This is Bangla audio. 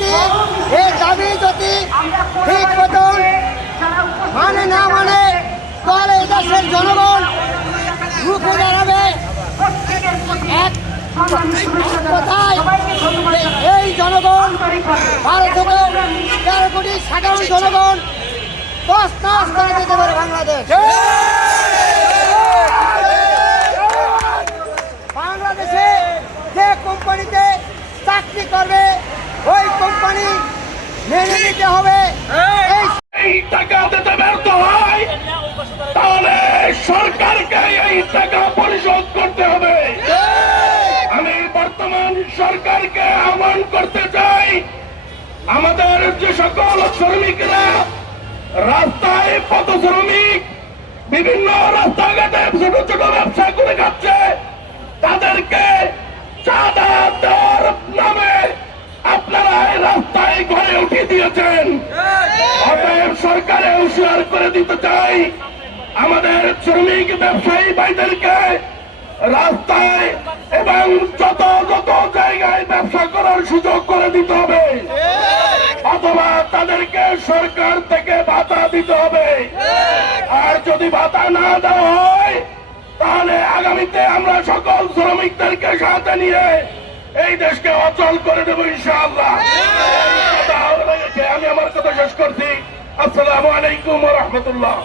জাতি এই দাবি যদি ঠিক মতন মানে না মানে তাহলে এই দেশের জনগণ রুখে দাঁড়াবে। এক কথায় এই জনগণ 12 থেকে 13 কোটি সাধারণ জনগণ তছনছ করে দিতে পারে বাংলাদেশ। বাংলাদেশে যে কোম্পানিতে চাকরি করবে ওই কোম্পানি মেনে নিতে হবে। এই টাকা দিতে ব্যর্থ হয় তাহলে সরকারকে এই টাকা পরিশোধ করতে হবে। আমি বর্তমান সরকারকে আহ্বান করতে চাই, আমাদের যে সকল শ্রমিকরা রাস্তায় পথ শ্রমিক বিভিন্ন রাস্তাঘাটে ছোট ছোট ব্যবসা করে খাচ্ছে, তাদেরকে চাঁদা দেওয়ার নামে আপনারা রাস্তায় ঘরে উঠিয়ে দিয়েছেন। অতএব সরকারে হুঁশিয়ার করে দিতে চাই, আমাদের শ্রমিক ব্যবসায়ী ভাইদেরকে রাস্তায় এবং যত যত জায়গায় ব্যবসা করার সুযোগ করে দিতে হবে, অথবা তাদেরকে সরকার থেকে ভাতা দিতে হবে। আর যদি ভাতা না দেওয়া হয় তাহলে আগামীতে আমরা সকল শ্রমিকদেরকে সাথে নিয়ে এই দেশকে অচল করে দেবো ইনশাআল্লাহ। আমি আমার কথা শেষ করছি। আসসালামু আলাইকুম ওয়া রাহমাতুল্লাহ।